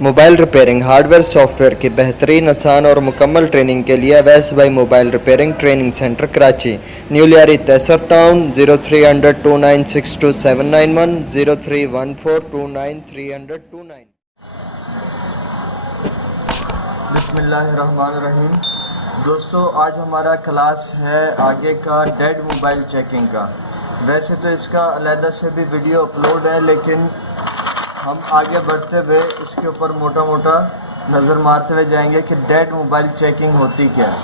Mobile repairing hardware soft where کی بہترین آسان اور مکمل ٹریننگ کے لیے اویس بھائی mobile repairing training centre Karachi, new Lyari Taiser town, 0300296271 0314293029۔ بسم اللہ الرحمن الرحیم۔ دوستو، آج ہمارا کلاس ہے آگے کا ڈیڈ موبائل چیکنگ کا۔ ویسے تو اس کا علیحدہ سے بھی ویڈیو اپلوڈ ہے، لیکن ہم آگے بڑھتے ہوئے اس کے اوپر موٹا موٹا نظر مارتے ہوئے جائیں گے کہ ڈیڈ موبائل چیکنگ ہوتی کیا ہے۔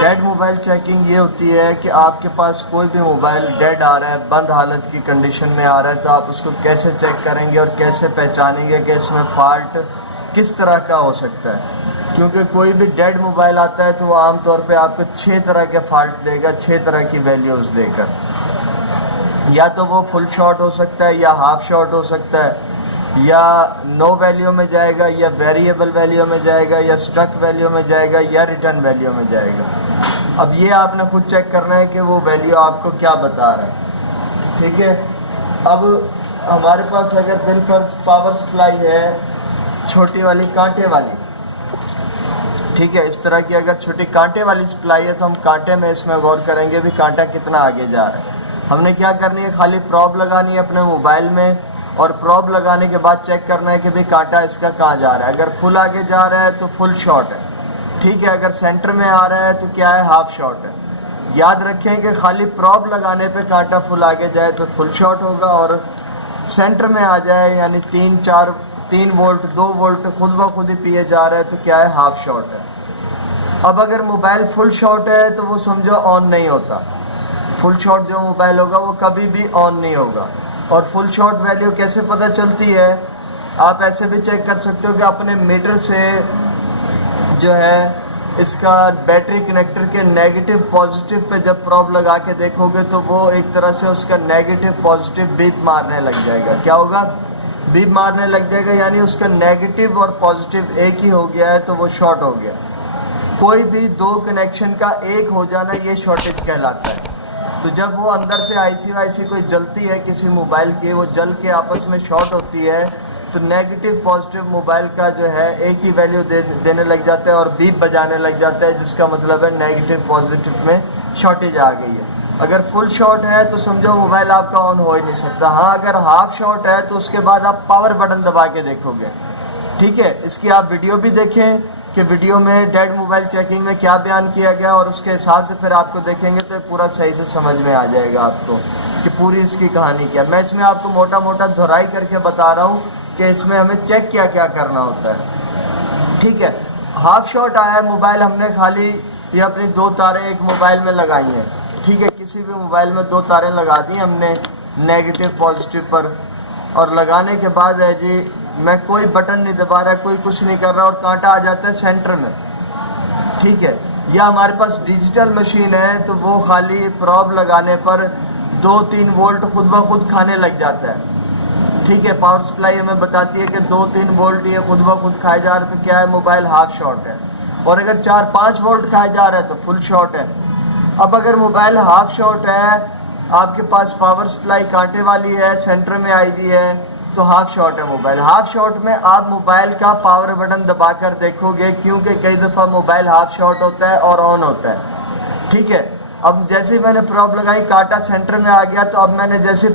ڈیڈ موبائل چیکنگ یہ ہوتی ہے کہ آپ کے پاس کوئی بھی موبائل ڈیڈ آ رہا ہے، بند حالت کی کنڈیشن میں آ رہا ہے، تو آپ اس کو کیسے چیک کریں گے اور کیسے پہچانیں گے کہ اس میں فالٹ کس طرح کا ہو سکتا ہے۔ کیونکہ کوئی بھی ڈیڈ موبائل آتا ہے تو وہ عام طور پہ آپ کو 6 طرح کے فالٹ دے گا، 6 طرح کی ویلیوز دے کر۔ یا تو وہ فل شارٹ ہو سکتا ہے، یا ہاف شارٹ ہو سکتا ہے، یا نو ویلیو میں جائے گا، یا ویریبل ویلیو میں جائے گا، یا اسٹک ویلیو میں جائے گا، یا ریٹرن ویلیو میں جائے گا۔ اب یہ آپ نے خود چیک کرنا ہے کہ وہ ویلیو آپ کو کیا بتا رہا ہے، ٹھیک ہے۔ اب ہمارے پاس اگر بالفرض پاور سپلائی ہے چھوٹی والی کانٹے والی، ٹھیک ہے، اس طرح کی اگر چھوٹی کانٹے والی سپلائی ہے تو ہم کانٹے میں اس میں غور کریں گے بھی کانٹا کتنا آگے جا رہا ہے۔ ہم نے کیا کرنی ہے، خالی پروب لگانی ہے اپنے موبائل میں، اور پروب لگانے کے بعد چیک کرنا ہے کہ بھی کانٹا اس کا کہاں جا رہا ہے۔ اگر فل آگے جا رہا ہے تو فل شارٹ ہے، ٹھیک ہے۔ اگر سینٹر میں آ رہا ہے تو کیا ہے، ہاف شارٹ ہے۔ یاد رکھیں کہ خالی پروب لگانے پہ کانٹا فل آگے جائے تو فل شارٹ ہوگا، اور سینٹر میں آ جائے یعنی 3 وولٹ 2 وولٹ خود بخود ہی پیے جا رہا ہے تو کیا ہے، ہاف شارٹ ہے۔ اب اگر موبائل فل شارٹ ہے تو وہ سمجھو آن نہیں ہوتا۔ فل شارٹ جو موبائل ہوگا وہ کبھی بھی آن نہیں ہوگا۔ اور فل شارٹ ویلیو کیسے پتہ چلتی ہے، آپ ایسے بھی چیک کر سکتے ہو کہ اپنے میٹر سے جو ہے اس کا بیٹری کنیکٹر کے نیگیٹو پازیٹیو پہ جب پروب لگا کے دیکھو گے تو وہ ایک طرح سے اس کا نیگیٹو پازیٹیو بیپ مارنے لگ جائے گا۔ کیا ہوگا، بیپ مارنے لگ جائے گا، یعنی اس کا نیگیٹو اور پازیٹیو ایک ہی ہو گیا ہے تو وہ شارٹ ہو گیا۔ کوئی بھی 2 کنیکشن کا ایک ہو جانا یہ شارٹیج کہلاتا ہے۔ تو جب وہ اندر سے آئی سی کوئی جلتی ہے کسی موبائل کی، وہ جل کے آپس میں شارٹ ہوتی ہے تو نیگیٹو پازیٹیو موبائل کا جو ہے ایک ہی ویلیو دینے لگ جاتا ہے اور بیپ بجانے لگ جاتا ہے، جس کا مطلب ہے نیگیٹو پازیٹیو میں شارٹیج آ گئی ہے۔ اگر فل شارٹ ہے تو سمجھو موبائل آپ کا آن ہو ہی نہیں سکتا۔ ہاں اگر ہاف شارٹ ہے تو اس کے بعد آپ پاور بٹن دبا کے دیکھو گے، ٹھیک ہے۔ اس کی آپ ویڈیو بھی دیکھیں کہ ویڈیو میں ڈیڈ موبائل چیکنگ میں کیا بیان کیا گیا، اور اس کے حساب سے پھر آپ کو دیکھیں گے تو پورا صحیح سے سمجھ میں آ جائے گا آپ کو کہ پوری اس کی کہانی کیا۔ میں اس میں آپ کو موٹا موٹا دہرائی کر کے بتا رہا ہوں کہ اس میں ہمیں چیک کیا کیا کرنا ہوتا ہے، ٹھیک ہے۔ ہاف شارٹ آیا ہے موبائل، ہم نے خالی یہ اپنی 2 تاریں ایک موبائل میں لگائی ہیں، ٹھیک ہے۔ کسی بھی موبائل میں 2 تاریں لگا دی ہم نے نیگیٹو پازیٹیو پر، اور لگانے کے بعد ہے جی میں کوئی بٹن نہیں دبا رہا، کوئی کچھ نہیں کر رہا، اور کانٹا آ جاتا ہے سینٹر میں، ٹھیک ہے۔ یا ہمارے پاس ڈیجیٹل مشین ہے تو وہ خالی پروب لگانے پر 2-3 وولٹ خود بخود کھانے لگ جاتا ہے، ٹھیک ہے۔ پاور سپلائی ہمیں بتاتی ہے کہ 2-3 وولٹ یہ خود بخود کھائے جا رہا ہے تو کیا ہے، موبائل ہاف شارٹ ہے۔ اور اگر 4-5 وولٹ کھائے جا رہا ہے تو فل شارٹ ہے۔ اب اگر موبائل ہاف شارٹ ہے، آپ کے پاس پاور سپلائی کانٹے والی ہے، سینٹر میں آئی ہوئی ہے، تو ہاف شارٹ ہے موبائل۔ ہاف شارٹ میں آپ موبائل کا پاور بٹن دبا کر دیکھو گے، کیونکہ کئی دفعہ موبائل ہاف شارٹ ہوتا ہے اور آن ہوتا ہے، ٹھیک ہے۔ اب جیسے ہی میں نے پروب لگائی کانٹا سینٹر میں آ گیا، تو اب میں نے جیسے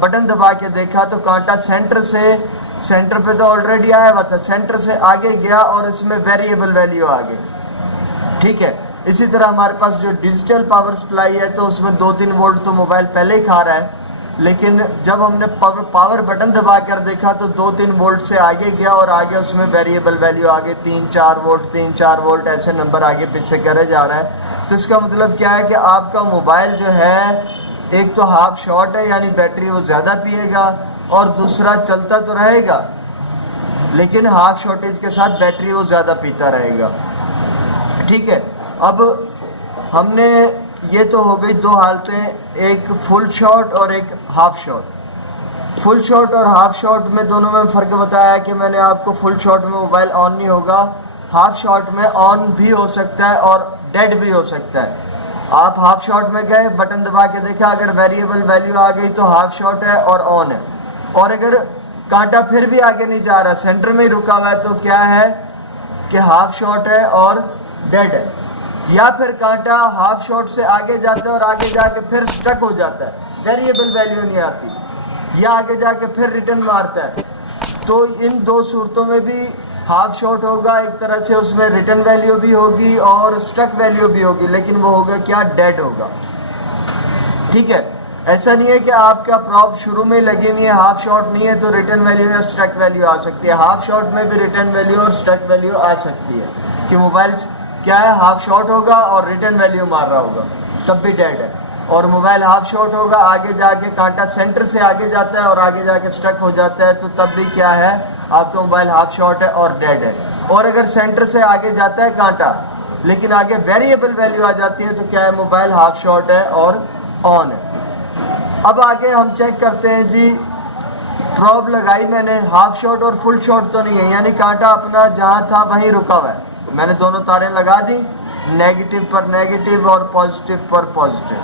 بٹن دبا کے دیکھا تو کانٹا سینٹر پہ تو آلریڈی آیا ہوا تھا، سینٹر سے آگے گیا اور اس میں ویریبل ویلیو آ گئی، ٹھیک ہے۔ اسی طرح ہمارے پاس جو ڈیجیٹل پاور سپلائی ہے تو اس میں 2-3 وولٹ تو موبائل پہلے ہی کھا رہا ہے، لیکن جب ہم نے پاور بٹن دبا کر دیکھا تو 2-3 وولٹ سے آگے گیا اور آگے اس میں ویریبل ویلیو آگے 3-4 وولٹ ایسے نمبر آگے پیچھے کرے جا رہا ہے۔ تو اس کا مطلب کیا ہے کہ آپ کا موبائل جو ہے ایک تو ہاف شارٹ ہے، یعنی بیٹری وہ زیادہ پیے گا، اور دوسرا چلتا تو رہے گا لیکن ہاف شارٹیج کے ساتھ بیٹری وہ زیادہ پیتا رہے گا، ٹھیک ہے۔ اب ہم نے یہ تو ہو گئی 2 حالتیں، ایک فل شارٹ اور ایک ہاف شارٹ۔ فل شارٹ اور ہاف شارٹ میں دونوں میں فرق بتایا ہے کہ میں نے آپ کو فل شارٹ میں موبائل آن نہیں ہوگا، ہاف شارٹ میں آن بھی ہو سکتا ہے اور ڈیڈ بھی ہو سکتا ہے۔ آپ ہاف شارٹ میں گئے، بٹن دبا کے دیکھا، اگر ویریبل ویلیو آ گئی تو ہاف شارٹ ہے اور آن ہے، اور اگر کانٹا پھر بھی آگے نہیں جا رہا, سینٹر میں ہی رکا ہوا ہے, تو کیا ہے کہ ہاف شارٹ ہے اور ڈیڈ ہے. یا پھر کانٹا ہاف شارٹ سے آگے جاتا ہے اور آگے جا کے پھر سٹک ہو جاتا ہے, ویریبل ویلیو نہیں آتی, یا آگے جا کے پھر ریٹرن مارتا ہے. تو ان دو صورتوں میں بھی ہاف شارٹ ہوگا, ایک طرح سے اس میں ریٹرن ویلیو بھی ہوگی اور سٹک ویلیو بھی ہوگی, لیکن وہ ہوگا کیا, ڈیڈ ہوگا. ٹھیک ہے, ایسا نہیں ہے کہ آپ کا پراپ شروع میں لگی ہوئی ہے, ہاف شارٹ نہیں ہے تو ریٹرن ویلیو اور سٹک ویلیو آ سکتی ہے. ہاف شارٹ میں بھی ریٹرن ویلیو اور سٹک ویلیو آ سکتی ہے کہ موبائل کیا ہے, ہاف شارٹ ہوگا اور ریٹرن ویلیو مار رہا ہوگا, تب بھی ڈیڈ ہے. اور موبائل ہاف شارٹ ہوگا, آگے جا کے کانٹا سینٹر سے آگے جاتا ہے اور آگے جا کے سٹک ہو جاتا ہے, تو تب بھی کیا ہے, آپ کا موبائل ہاف شارٹ ہے اور ڈیڈ ہے. اور اگر سینٹر سے آگے جاتا ہے کانٹا لیکن آگے ویریبل ویلیو آ جاتی ہے, تو کیا ہے, موبائل ہاف شارٹ ہے اور آن ہے. اب آگے ہم چیک کرتے ہیں جی, پروب لگائی میں نے, ہاف شارٹ اور فل شارٹ تو نہیں ہے, یعنی کانٹا اپنا جہاں تھا وہیں رکا ہوا ہے. میں نے دونوں تاریں لگا دی, نیگیٹو پر نیگیٹو اور پازیٹیو پر پازیٹیو.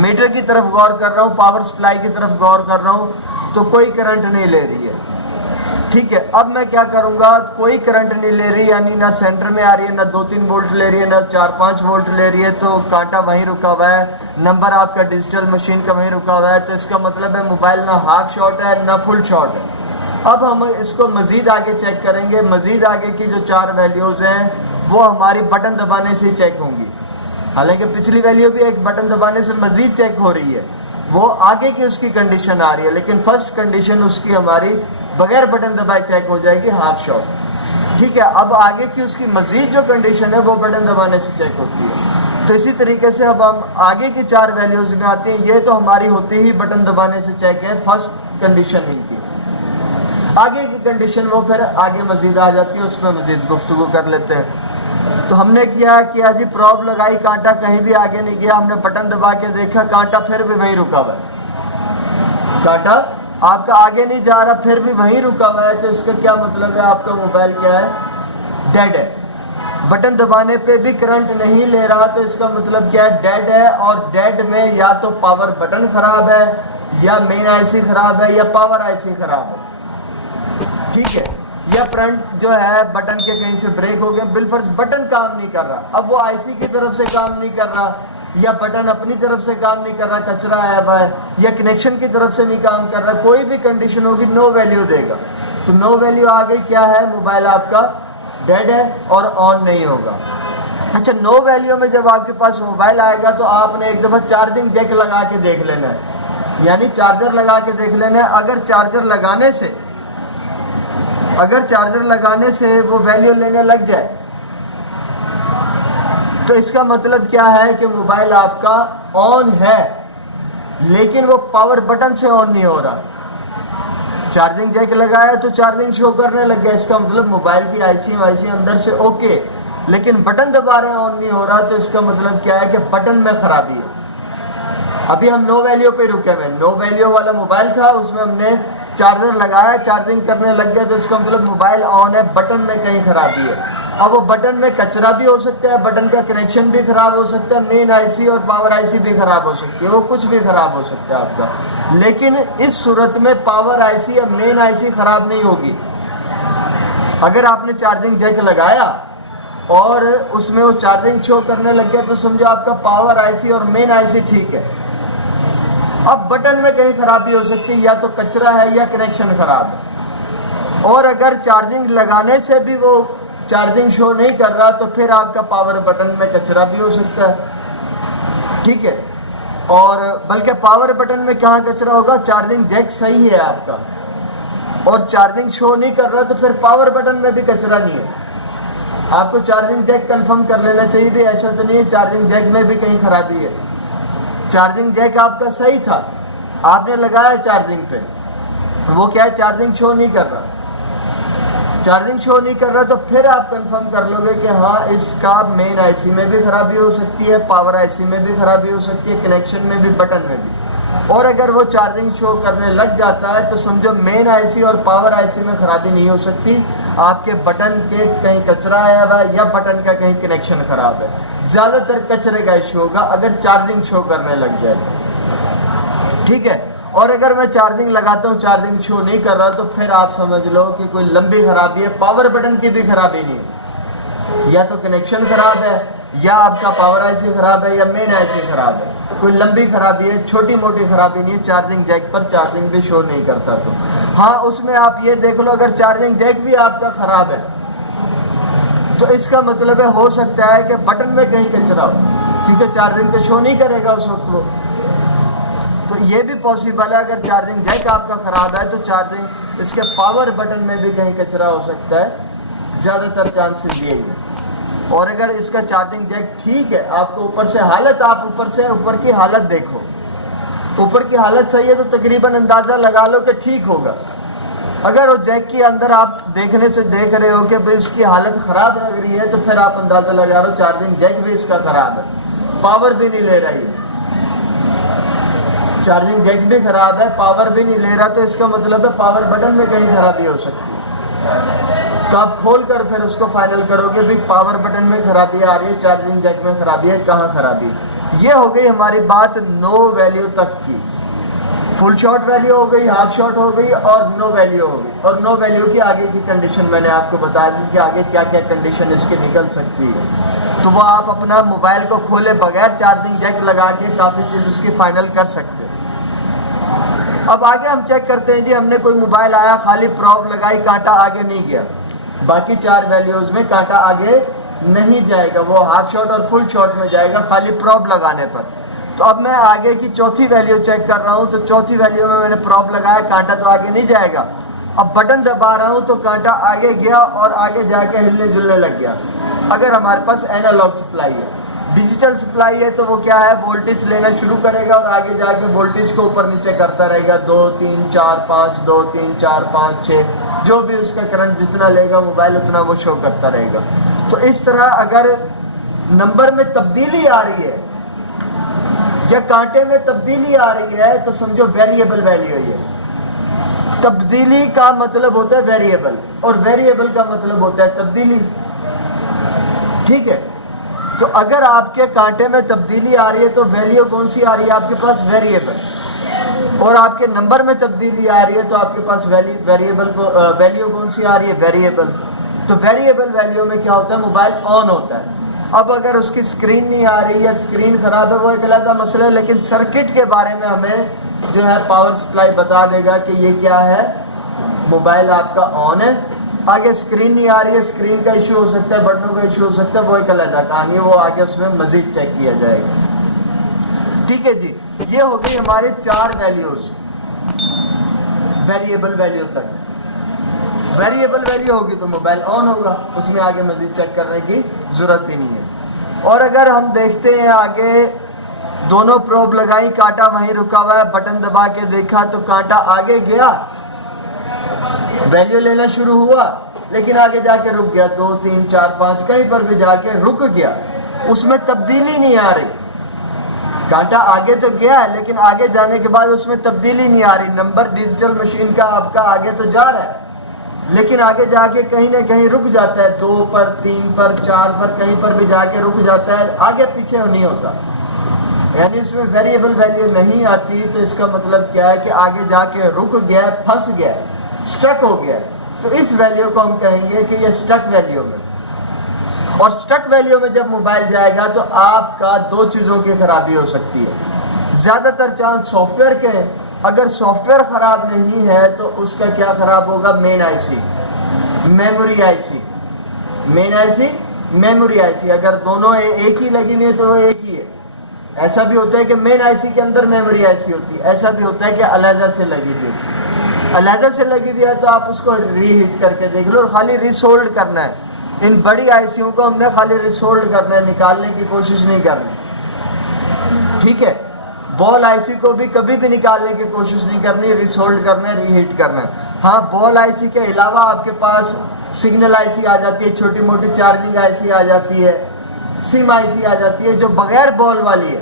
میٹر کی طرف غور کر رہا ہوں, پاور سپلائی کی طرف غور کر رہا ہوں, تو کوئی کرنٹ نہیں لے رہی ہے. ٹھیک ہے, اب میں کیا کروں گا, کوئی کرنٹ نہیں لے رہی, یعنی نہ سینٹر میں آ رہی ہے, نہ 2-3 وولٹ لے رہی ہے, نہ 4-5 وولٹ لے رہی ہے, تو کانٹا وہیں رکا ہوا ہے, نمبر آپ کا ڈیجیٹل مشین کا وہیں رکا ہوا ہے. تو اس کا مطلب ہے موبائل نہ ہاف شارٹ ہے نہ فل شارٹ ہے. اب ہم اس کو مزید آگے چیک کریں گے. مزید آگے کی جو 4 ویلیوز ہیں وہ ہماری بٹن دبانے سے ہی چیک ہوں گی. حالانکہ پچھلی ویلیو بھی ایک بٹن دبانے سے مزید چیک ہو رہی ہے, وہ آگے کی اس کی کنڈیشن آ رہی ہے, لیکن فرسٹ کنڈیشن اس کی ہماری بغیر بٹن دبائے چیک ہو جائے گی, ہاف شارٹ. ٹھیک ہے, اب آگے کی اس کی مزید جو کنڈیشن ہے وہ بٹن دبانے سے چیک ہوتی ہے. تو اسی طریقے سے اب ہم آگے کی 4 ویلیوز میں آتے ہیں. یہ تو ہماری ہوتی ہی بٹن دبانے سے چیک ہے, فرسٹ کنڈیشن ان کی. آگے کی کنڈیشن وہ پھر آگے مزید آ جاتی ہے, اس میں مزید گفتگو کر لیتے ہیں. تو ہم نے کیا جی, پروب لگائی, کانٹا کہیں بھی آگے نہیں گیا, ہم نے بٹن دبا کے دیکھا, کانٹا پھر بھی وہیں رکا ہوا ہے, کانٹا آپ کا آگے نہیں جا رہا, پھر بھی وہیں رکا ہوا ہے. تو اس کا کیا مطلب ہے, آپ کا موبائل کیا ہے, ڈیڈ ہے. بٹن دبانے پہ بھی کرنٹ نہیں لے رہا, تو اس کا مطلب کیا ہے, ڈیڈ ہے. اور ڈیڈ میں یا تو پاور بٹن خراب ہے, یا مین آئی سی خراب ہے, یا پاور آئی سی خراب ہے. ٹھیک ہے, یا فرنٹ جو ہے بٹن کے کہیں سے بریک ہو گیا, بالفرض بٹن کام نہیں کر رہا, اب وہ آئی سی کی طرف سے کام نہیں کر رہا, یا بٹن اپنی طرف سے کام نہیں کر رہا, کچرا آیا ہوا ہے, یا کنیکشن کی طرف سے نہیں کام کر رہا, کوئی بھی کنڈیشن ہوگی, نو ویلیو دے گا. تو نو ویلیو آ گئی, کیا ہے, موبائل آپ کا ڈیڈ ہے اور آن نہیں ہوگا. اچھا, نو ویلیو میں جب آپ کے پاس موبائل آئے گا تو آپ نے ایک دفعہ چارجنگ جیک لگا کے دیکھ لینا ہے, یعنی چارجر لگا کے دیکھ لینا ہے. اگر چارجر لگانے سے وہ ویلیو لینے لگ جائے تو اس کا مطلب کیا ہے کہ موبائل آپ کا آن ہے, لیکن وہ پاور بٹن سے آن نہیں ہو رہا. چارجنگ جیک لگایا تو چارجنگ شو کرنے لگ گیا, اس کا مطلب موبائل کی آئی سی اندر سے اوکے, لیکن بٹن دبا رہے ہیں, آن نہیں ہو رہا. تو اس کا مطلب کیا ہے کہ بٹن میں خرابی ہے. ابھی ہم نو ویلیو پہ رکے ہوئے, نو ویلیو والا موبائل تھا, اس میں ہم نے چارجر لگایا, چارجنگ کرنے لگ گیا, تو اس کا مطلب موبائل آن ہے, بٹن میں کہیں خرابی ہے. اب وہ بٹن میں کچرا بھی ہو سکتا ہے, بٹن کا کنیکشن بھی خراب ہو سکتا ہے, مین آئی سی اور پاور آئی سی بھی خراب ہو سکتی ہے, وہ کچھ بھی خراب ہو سکتا ہے آپ کا. لیکن اس صورت میں پاور آئی سی یا مین آئی سی خراب نہیں ہوگی. اگر آپ نے چارجنگ جیک لگایا اور اس میں وہ چارجنگ شو کرنے لگ گیا, تو سمجھو آپ کا پاور آئی سی اور مین آئی سی ٹھیک ہے. اب بٹن میں کہیں خرابی ہو سکتی ہے, یا تو کچرا ہے یا کنیکشن خراب ہے. اور اگر چارجنگ لگانے سے بھی وہ چارجنگ شو نہیں کر رہا, تو پھر آپ کا پاور بٹن میں کچرا بھی ہو سکتا ہے. ٹھیک ہے, اور بلکہ پاور بٹن میں کہاں کچرا ہوگا, چارجنگ جیک صحیح ہے آپ کا اور چارجنگ شو نہیں کر رہا, تو پھر پاور بٹن میں بھی کچرا نہیں ہے. آپ کو چارجنگ جیک کنفرم کر لینا چاہیے بھی, ایسا تو نہیں ہے چارجنگ جیک میں بھی کہیں خرابی ہے. چارجنگ جیک آپ کا صحیح تھا, آپ نے لگایا چارجنگ پہ, وہ کیا ہے, چارجنگ شو نہیں کر رہا. چارجنگ شو نہیں کر رہا, تو پھر آپ کنفرم کر لو گے کہ ہاں اس کا مین آئی سی میں بھی خرابی ہو سکتی ہے, پاور آئی سی میں بھی خرابی ہو سکتی ہے, کنیکشن میں بھی, بٹن میں بھی. اور اگر وہ چارجنگ شو کرنے لگ جاتا ہے, تو سمجھو مین آئی سی اور پاور آئی سی میں خرابی نہیں ہو سکتی, آپ کے بٹن کے کہیں کچرا آیا ہوا ہے, یا بٹن کا کہیں کنیکشن خراب ہے. زیادہ تر کچرے کا ایشو ہوگا اگر چارجنگ شو کرنے لگ جائے. ٹھیک ہے, اور اگر میں چارجنگ لگاتا ہوں چارجنگ شو نہیں کر رہا تو پھر آپ سمجھ لو کہ کوئی لمبی خرابی ہے. پاور بٹن کی بھی خرابی نہیں ہے, یا تو کنیکشن خراب ہے, یا آپ کا پاور آئی سی خراب ہے, یا مین آئی سی خراب ہے. کوئی لمبی خرابی ہے, چھوٹی موٹی خرابی نہیں ہے. چارجنگ جیک پر چارجنگ بھی شو نہیں کرتا. تو ہاں اس میں آپ یہ دیکھ لو اگر چارجنگ جیک بھی آپ کا خراب ہے تو اس کا مطلب ہے ہو سکتا ہے کہ بٹن میں کہیں کچرا ہو, کیونکہ چارجنگ تو شو نہیں کرے گا اس وقت وہ. تو یہ بھی پاسبل ہے اگر چارجنگ جیک آپ کا خراب ہے تو چارجنگ اس کے پاور بٹن میں بھی کہیں کچرا ہو سکتا ہے, زیادہ تر چانسز یہی ہے. اور اگر اس کا چارجنگ جیک ٹھیک ہے, آپ کو اوپر سے حالت, آپ اوپر کی حالت دیکھو, اوپر کی حالت صحیح ہے تو تقریباً اندازہ لگا لو کہ ٹھیک ہوگا. اگر وہ جیک کے اندر آپ دیکھنے سے دیکھ رہے ہو کہ بھئی اس کی حالت خراب لگ رہی ہے تو پھر آپ اندازہ لگا رہے ہو چارجنگ جیک بھی اس کا خراب ہے, پاور بھی نہیں لے رہی ہے. چارجنگ جیک بھی خراب ہے, پاور بھی نہیں لے رہا, تو اس کا مطلب ہے پاور بٹن میں کہیں خرابی ہو سکتی ہے. تو آپ کھول کر پھر اس کو فائنل کرو گے بھی پاور بٹن میں خرابی آ رہی ہے, چارجنگ جیک میں خرابی ہے, کہاں خرابی. یہ ہو گئی ہماری بات نو ویلیو تک کی. فل شارٹ ویلیو ہو گئی, ہاف شارٹ ہو گئی, اور نو ویلیو ہو گئی. اور نو ویلیو کی آگے کی کنڈیشن میں نے آپ کو بتا دی کہ آگے کیا کیا کنڈیشن اس کی نکل سکتی ہے. تو وہ آپ اپنا موبائل کو کھولے بغیر چارجنگ جیک لگا کے کافی چیز اس کی فائنل کر سکتے ہیں. اب آگے ہم چیک کرتے ہیں جی, ہم نے کوئی موبائل آیا, خالی پراپ لگائی, کانٹا آگے نہیں گیا, باقی 4 ویلیوز میں کانٹا آگے نہیں جائے گا, وہ ہاف شارٹ اور فل شارٹ میں جائے گا خالی پراپ لگانے پر. تو اب میں آگے کی چوتھی ویلیو چیک کر رہا ہوں, تو چوتھی ویلیو میں نے پراپ لگایا, کانٹا تو آگے نہیں جائے گا. اب بٹن دبا رہا ہوں تو کانٹا آگے گیا اور آگے جا کے ہلنے جلنے لگ گیا. اگر ہمارے پاس اینالاگ سپلائی ہے, ڈیجیٹل سپلائی ہے تو وہ کیا ہے, وولٹیج لینا شروع کرے گا اور آگے جا کے وولٹیج کو اوپر نیچے کرتا رہے گا, 2 3 4 5 2 3 4 5 6, جو بھی اس کا کرنٹ جتنا لے گا موبائل اتنا وہ شو کرتا رہے گا. تو اس طرح اگر نمبر میں تبدیلی آ رہی ہے یا کانٹے میں تبدیلی آ رہی ہے تو سمجھو ویریبل ویلیو ہے. تبدیلی کا مطلب ہوتا ہے ویریبل, اور ویریبل کا مطلب ہوتا ہے تبدیلی. ٹھیک ہے, تو اگر آپ کے کانٹے میں تبدیلی آ رہی ہے تو ویلیو کون سی آ رہی ہے آپ کے پاس, ویریبل. اور آپ کے نمبر میں تبدیلی آ رہی ہے تو آپ کے پاس ویلیو کون سی آ رہی ہے, ویریبل. تو ویریبل ویلیو میں کیا ہوتا ہے, موبائل آن ہوتا ہے. اب اگر اس کی سکرین نہیں آ رہی یا سکرین خراب ہے وہ ایک علیحدہ مسئلہ ہے, لیکن سرکٹ کے بارے میں ہمیں جو ہے پاور سپلائی بتا دے گا کہ یہ کیا ہے, موبائل آپ کا آن ہے. آگے سکرین نہیں آ رہی ہے, سکرین کا ایشو ہو سکتا ہے, بٹنوں کا ایشو ہو سکتا ہے, وہ ایک علیحدہ کہانی ہے, وہ آگے اس میں مزید چیک کیا جائے گا. ٹھیک ہے جی, یہ ہو گئی ہماری 4 ویلیوز ویریبل ویلیو تک. ویریبل ویلیو ہوگی تو موبائل آن ہوگا, اس میں آگے مزید چیک کرنے کی ضرورت ہی نہیں ہے. اور اگر ہم دیکھتے ہیں آگے دونوں پروب لگائی, کانٹا وہیں رکا ہوا ہے, بٹن دبا کے دیکھا تو کانٹا آگے گیا, ویلیو لینا شروع ہوا, لیکن آگے جا کے رک گیا, 2 3 4 5 کہیں پر بھی جا کے رک گیا, اس میں تبدیلی نہیں آ رہی. کانٹا آگے تو گیا ہے لیکن آگے جانے کے بعد اس میں تبدیلی نہیں آ رہی. نمبر ڈیجیٹل مشین کا آپ کا آگے تو جا رہا ہے لیکن آگے جا کے کہیں نہ کہیں رک جاتا ہے, 2 پر 3 پر 4 پر کہیں پر بھی جا کے رک جاتا ہے, آگے پیچھے نہیں ہوتا. یعنی اس میں ویریبل ویلیو نہیں آتی. تو اس کا مطلب کیا ہے کہ آگے جا کے رک گیا ہے, پھنس گیا ہے, سٹک ہو گیا ہے. تو اس ویلیو کو ہم کہیں گے کہ یہ سٹک ویلیو میں. اور سٹک ویلیو میں جب موبائل جائے گا تو آپ کا 2 چیزوں کی خرابی ہو سکتی ہے. زیادہ تر چانس سافٹ ویئر کے ہیں. اگر سافٹ ویئر خراب نہیں ہے تو اس کا کیا خراب ہوگا, مین آئی سی, memory I C. Main I C, memory I سی, اگر دونوں ایک ہی لگی ہوئی ہے تو وہ ایک ہی ہے. ایسا بھی ہوتا ہے کہ مین آئی سی کے اندر میموری آئی سی ہوتی ہے, ایسا بھی ہوتا ہے کہ علیحدہ سے لگی ہوئی ہے. علیحدہ سے لگی ہوئی ہے تو آپ اس کو ری ہیٹ کر کے دیکھ لو, اور خالی ریسولڈ کرنا ہے. ان بڑی آئی سیوں کو ہم نے خالی ریسولڈ کرنا ہے, نکالنے کی کوشش نہیں کرنی. ٹھیک ہے, بال آئی سی کو بھی کبھی بھی نکالنے کی کوشش نہیں کرنی, ریسولڈ کرنا ہے, ری ہیٹ کرنا ہے. ہاں, بال آئی سی کے علاوہ آپ کے پاس سگنل آئی سی آ جاتی ہے, چھوٹی موٹی چارجنگ آئی سی آ جاتی ہے, سم آئی سی آ جاتی ہے جو بغیر بال والی ہے,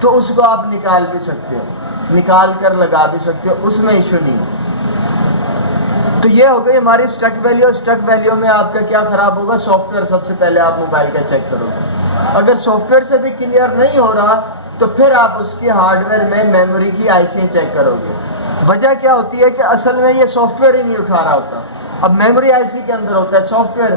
تو اس کو آپ نکال بھی سکتے ہو, نکال کر لگا بھی سکتے ہو, اس میں ایشو نہیں ہے. تو یہ ہو گئی ہماری سٹک ویلیو. سٹک ویلیو میں آپ کا کیا خراب ہوگا, سافٹ ویئر سب سے پہلے آپ موبائل کا چیک کرو گے. اگر سافٹ ویئر سے بھی کلیئر نہیں ہو رہا تو پھر آپ اس کی ہارڈ ویئر میں میموری کی آئی سی چیک کرو گے. وجہ کیا ہوتی ہے کہ اصل میں یہ سافٹ ویئر ہی نہیں اٹھا رہا ہوتا. اب میموری آئی سی کے اندر ہوتا ہے سافٹ ویئر,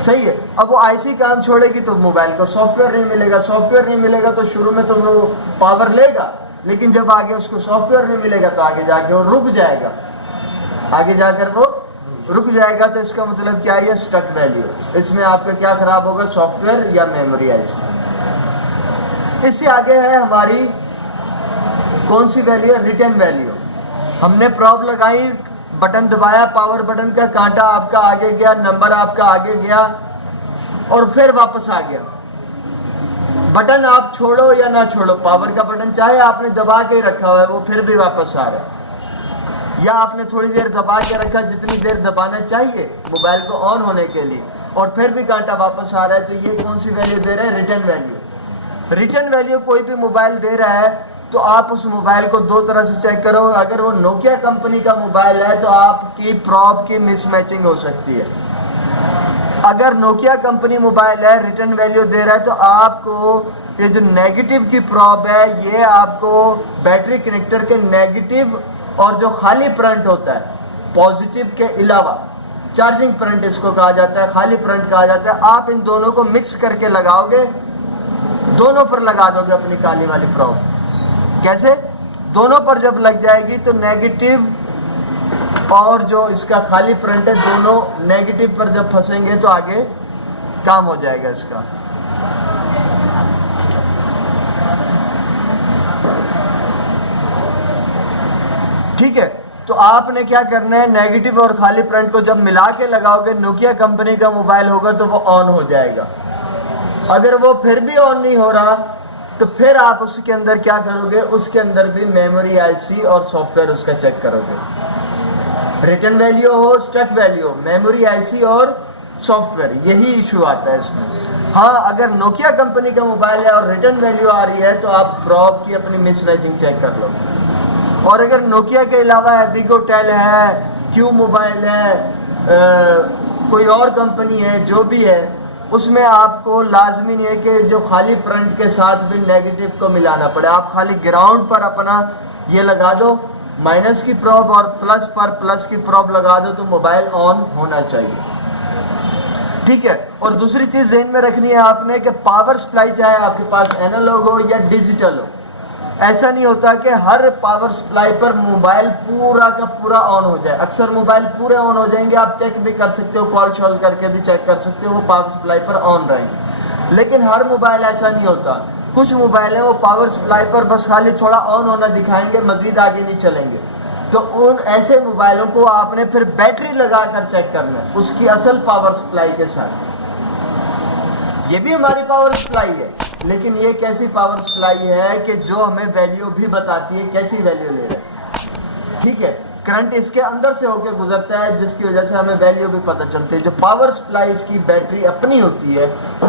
صحیح ہے. اب وہ آئی سی کام چھوڑے گی تو موبائل کو سافٹ ویئر نہیں ملے گا. سافٹ ویئر نہیں ملے گا تو شروع میں تو وہ پاور لے گا, لیکن جب آگے اس کو سافٹ ویئر نہیں ملے گا تو آگے جا کے وہ رک جائے گا, آگے جا کر وہ رک جائے گا. تو اس کا مطلب کیا ہے, اسٹک ویلیو. اس میں آپ کا کیا خراب ہوگا, سافٹ ویئر یا میموری آئی سی. اس سے آگے ہے ہماری کون سی ویلیو, ریٹرن ویلیو. ہم نے پراپ لگائی, بٹن دبایا, پاور بٹن کا, کانٹا آپ کا آگے گیا, نمبر آپ کا آگے گیا اور پھر واپس آ گیا. بٹن آپ چھوڑو یا نہ چھوڑو, پاور کا بٹن چاہے آپ نے دبا کے رکھا ہوا ہے وہ پھر بھی واپس آ رہا ہے, یا آپ نے تھوڑی دیر دبا کے رکھا جتنی دیر دبانا چاہیے موبائل کو آن ہونے کے لیے, اور پھر بھی کانٹا واپس آ رہا ہے. تو یہ کون سی ویلیو دے رہا ہے, ریٹرن ویلیو. ریٹرن ویلیو کوئی بھی موبائل دے رہا ہے تو آپ اس موبائل کو دو طرح سے چیک کرو. اگر وہ نوکیا کمپنی کا موبائل ہے تو آپ کی پراپ کی مس میچنگ ہو سکتی ہے. اگر نوکیا کمپنی موبائل ہے, ریٹرن ویلیو دے رہا ہے, تو آپ کو یہ جو نیگیٹو کی پراپ ہے یہ آپ کو بیٹری کنیکٹر کے نیگیٹو اور جو خالی کرنٹ ہوتا ہے پازیٹیو کے علاوہ, چارجنگ کرنٹ اس کو کہا جاتا ہے, خالی کرنٹ کہا جاتا ہے, آپ ان دونوں کو مکس کر کے لگاؤ گے, دونوں پر لگا دو گے اپنی کالی والی پراپ. کیسے, دونوں پر جب لگ جائے گی تو نیگیٹو اور جو اس کا خالی کرنٹ ہے دونوں نیگیٹو پر جب پھنسیں گے تو آگے کام ہو جائے گا اس کا. ٹھیک ہے, تو آپ نے کیا کرنا ہے, نیگیٹو اور خالی کرنٹ کو جب ملا کے لگاؤ گے, نوکیا کمپنی کا موبائل ہوگا تو وہ آن ہو جائے گا. اگر وہ پھر بھی آن نہیں ہو رہا تو پھر آپ اس کے اندر کیا کرو گے, اس کے اندر بھی میموری آئی سی اور سافٹ ویئر اس کا چیک کرو گے. ریٹرن ویلیو ہو, stack value, memory I C اور سافٹ ویئر, یہی ایشو آتا ہے اس میں. ہاں اگر نوکیا کمپنی کا موبائل ہے اور ریٹرن ویلیو آ رہی ہے تو آپ پراپ کی اپنی مس میچنگ چیک کر لو. اور اگر نوکیا کے علاوہ ہے, ویگو ٹیل ہے, کیو موبائل ہے, کوئی اور کمپنی ہے, جو بھی ہے, اس میں آپ کو لازمی نہیں ہے کہ جو خالی کرنٹ کے ساتھ بھی نیگیٹو کو ملانا پڑے. آپ خالی گراؤنڈ پر اپنا یہ لگا دو مائنس کی پراپ اور پلس پر پلس کی پراپ لگا دو تو موبائل آن ہونا چاہیے. ٹھیک ہے. اور دوسری چیز ذہن میں رکھنی ہے آپ نے کہ پاور سپلائی چاہے آپ کے پاس اینالوگ ہو یا ڈیجیٹل ہو, ایسا نہیں ہوتا کہ ہر پاور سپلائی پر موبائل پورا کا پورا آن ہو جائے. اکثر موبائل پورے آن ہو جائیں گے, آپ چیک بھی کر سکتے ہو, کال شال کر کے بھی چیک کر سکتے ہو, وہ پاور سپلائی پر آن رہیں گے. لیکن ہر موبائل ایسا نہیں ہوتا. کچھ موبائل ہیں وہ پاور سپلائی پر بس خالی تھوڑا آن ہونا دکھائیں گے, مزید آگے نہیں چلیں گے. تو ان ایسے موبائلوں کو آپ نے پھر بیٹری لگا کر چیک کرنا ہے اس کی اصل پاور سپلائی کے ساتھ. یہ بھی ہماری پاور سپلائی ہے, لیکن یہ کیسی پاور سپلائی ہے کہ جو ہمیں ویلیو بھی بتاتی ہے کیسی ویلیو لے رہے ہیں. ٹھیک ہے, کرنٹ اس کے اندر سے ہو کے گزرتا ہے جس کی وجہ سے ہمیں ویلیو بھی پتہ چلتی ہے. جو پاور سپلائی اس کی بیٹری اپنی ہوتی ہے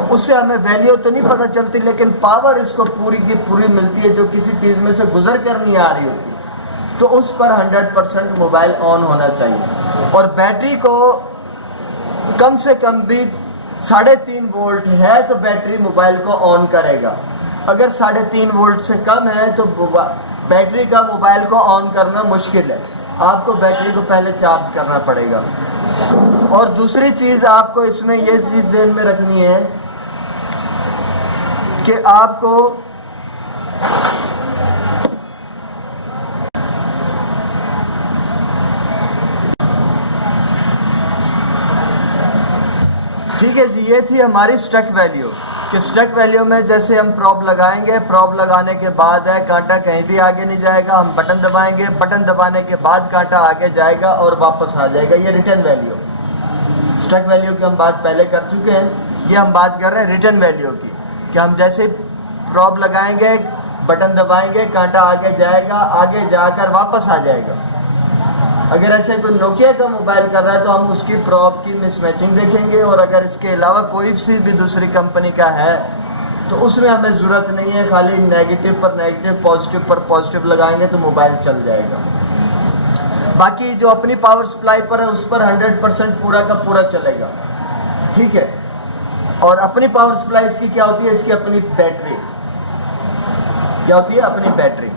اس سے ہمیں ویلیو تو نہیں پتہ چلتی, لیکن پاور اس کو پوری کی پوری ملتی ہے جو کسی چیز میں سے گزر کر نہیں آ رہی ہوتی. تو اس پر 100% موبائل آن ہونا چاہیے. اور بیٹری کو کم سے کم بھی 3.5 وولٹ ہے تو بیٹری موبائل کو آن کرے گا. اگر 3.5 وولٹ سے کم ہے تو بیٹری کا موبائل کو آن کرنا مشکل ہے. آپ کو بیٹری کو پہلے چارج کرنا پڑے گا. اور دوسری چیز آپ کو اس میں یہ چیز ذہن میں رکھنی ہے کہ آپ کو ٹھیک ہے جی, یہ تھی ہماری اسٹک ویلیو. کہ اسٹک ویلیو میں جیسے ہم پراپ لگائیں گے, پراپ لگانے کے بعد ہے کانٹا کہیں بھی آگے نہیں جائے گا, ہم بٹن دبائیں گے, بٹن دبانے کے بعد کانٹا آگے جائے گا اور واپس آ جائے گا. یہ ریٹرن ویلیو. اسٹک ویلیو کی ہم بات پہلے کر چکے ہیں, یہ ہم بات کر رہے ہیں ریٹرن ویلیو کی, کہ ہم جیسے پراپ لگائیں گے, بٹن دبائیں گے, کانٹا آگے جائے گا, آگے جا کر واپس آ جائے گا. اگر ایسے کوئی نوکیا کا موبائل کر رہا ہے تو ہم اس کی پراپ کی مس میچنگ دیکھیں گے. اور اگر اس کے علاوہ کوئی سی بھی دوسری کمپنی کا ہے تو اس میں ہمیں ضرورت نہیں ہے, خالی نیگیٹو پر نیگیٹو, پازیٹیو پر پازیٹیو لگائیں گے تو موبائل چل جائے گا. باقی جو اپنی پاور سپلائی پر ہے اس پر 100% پورا کا پورا چلے گا. ٹھیک ہے. اور اپنی پاور سپلائی اس کی کیا ہوتی ہے, اس کی اپنی بیٹری. کیا ہوتی ہے, اپنی بیٹری.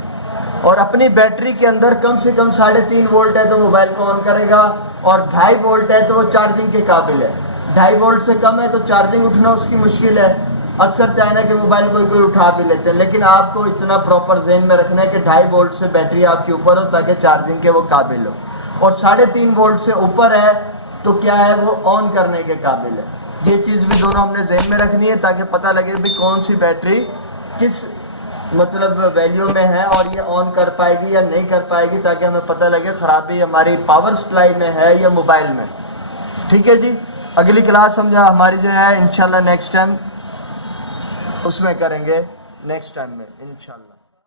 اور اپنی بیٹری کے اندر کم سے کم 3.5 وولٹ ہے تو موبائل کو آن کرے گا، اور 2.5 وولٹ ہے تو وہ چارجنگ کے قابل ہے. 2.5 وولٹ سے کم ہے تو چارجنگ اٹھنا اس کی مشکل ہے. اکثر چاہنا کہ موبائل کوئی اٹھا بھی لیتے ہیں، لیکن آپ کو اتنا پراپر ذہن میں رکھنا ہے کہ 2.5 وولٹ سے بیٹری آپ کے اوپر ہو تاکہ چارجنگ کے وہ قابل ہو، اور 3.5 وولٹ سے اوپر ہے تو کیا ہے وہ آن کرنے کے قابل ہے. یہ چیز بھی دونوں ہم نے ذہن میں رکھنی ہے تاکہ پتہ لگے بھی کون سی بیٹری کس مطلب ویلیو میں ہے اور یہ آن کر پائے گی یا نہیں کر پائے گی، تاکہ ہمیں پتہ لگے خرابی ہماری پاور سپلائی میں ہے یا موبائل میں. ٹھیک ہے جی. اگلی کلاس ہم ہماری جو ہے انشاءاللہ نیکسٹ ٹائم اس میں کریں گے، نیکسٹ ٹائم میں انشاءاللہ.